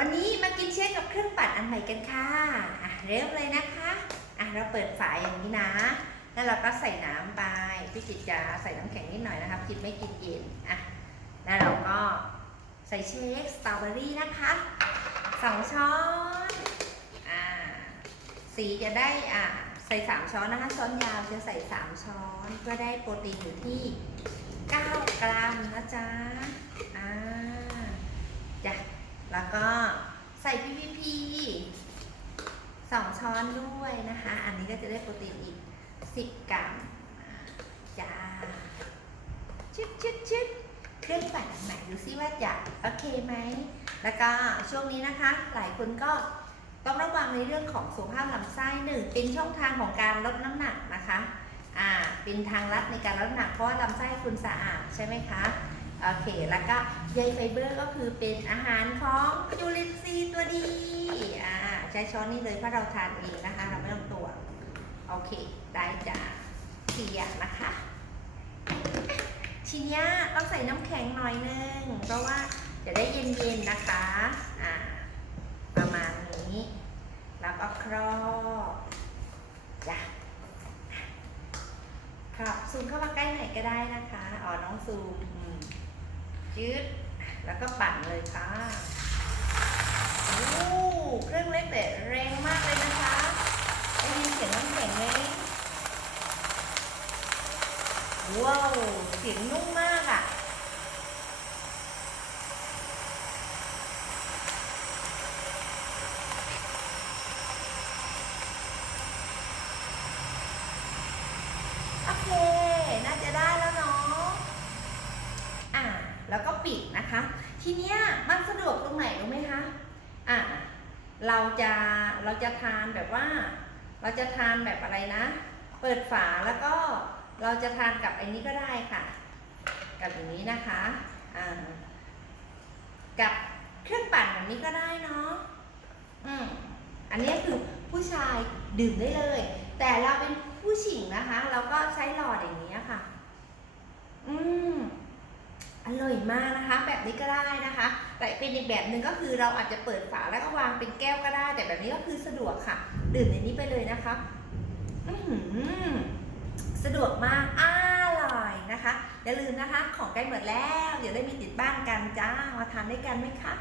วันนี้มากินเชคกับเครื่องปั่นอันใหม่กันค่ะอะ เริ่มเลยนะคะอะเราเปิดฝาอย่างนี้นะ แล้วเราก็ใส่น้ำไปพี่จิตจะใส่น้ำแข็งนิดหน่อยนะครับจิตไม่กินเย็นอะแล้วเราก็ใส่เชคสตรอเบอรี่นะคะสองช้อนอ่าสีจะได้อะใส่สามช้อนนะคะช้อนยาวจะใส่สามช้อนก็ได้โปรตีนอยู่ที่9กรัมนะจ๊ะอ่าจ้ะ แล้วก็ใส่ PPP สองช้อนด้วยนะคะ อันนี้ก็จะได้โปรตีนอีก10กรัมจ้าชิดชิดชิดเครื่องปั่นอันไหนดูซิว่าจะโอเคไหม แล้วก็ช่วงนี้นะคะ หลายคนก็ต้องระวังในเรื่องของสุขภาพลำไส้หนึ่งเป็นช่องทางของการลดน้ำหนักนะคะ อ่า เป็นทางลัดในการลดน้ำหนักเพราะว่าลำไส้คุณสะอาดใช่ไหมคะ โอเค แล้วก็ใยไฟเบอร์ก็คือเป็นอาหารของจุลินทรีย์ตัวดี อ่า ใช้ช้อนนี้เลยเพราะเราทานเองนะคะ เราไม่ต้องตวงโอเค ได้จ้ะสี่อย่างนะคะ ทีนี้ต้องใส่น้ำแข็งหน่อยนึง เพราะว่าจะได้เย็นๆนะคะ อ่า ประมาณนี้ แล้วก็ครอบจ้ะ ครับซูมเข้ามาใกล้หน่อยก็ได้นะคะ อ๋อ น้องซูมยืด แล้วก็ปั่นเลยค่ะโอ้เครื่องเล็กแต่แรงมากเลยนะคะได้ยินเสียงน้ำแข็งไหมว้าวเสียงนุ่มมากอะอเค น่าจะได้แล้วเนาะ อะ แล้วก็ปิดนะคะ ทีเนี้ยมันสะดวกตรงไหนรู้ไหมคะอะเราจะเราจะทานแบบว่า เราจะทานแบบอะไรนะ เปิดฝาแล้วก็เราจะทานกับไอ้นี้ก็ได้ค่ะ กับอย่างนี้นะคะอ่ากับเครื่องปั่นแบบนี้ก็ได้เนาะอืมอันนี้คือผู้ชายดื่มได้เลย แต่เราเป็นผู้หญิงนะคะ เราก็ใช้หลอดอย่างนี้ค่ะ อืมอร่อยมากนะคะ นี้ก็ได้นะคะ แต่เป็นอีกแบบหนึ่งก็คือเราอาจจะเปิดฝาแล้วก็วางเป็นแก้วก็ได้ แต่แบบนี้ก็คือสะดวกค่ะ ดื่มในนี้ไปเลยนะคะสะดวกมากอร่อยนะคะ อย่าลืมนะคะ ของใกล้หมดแล้ว เดี๋ยวได้มีติดบ้านกันจ้า มาทานด้วยกันไหมคะ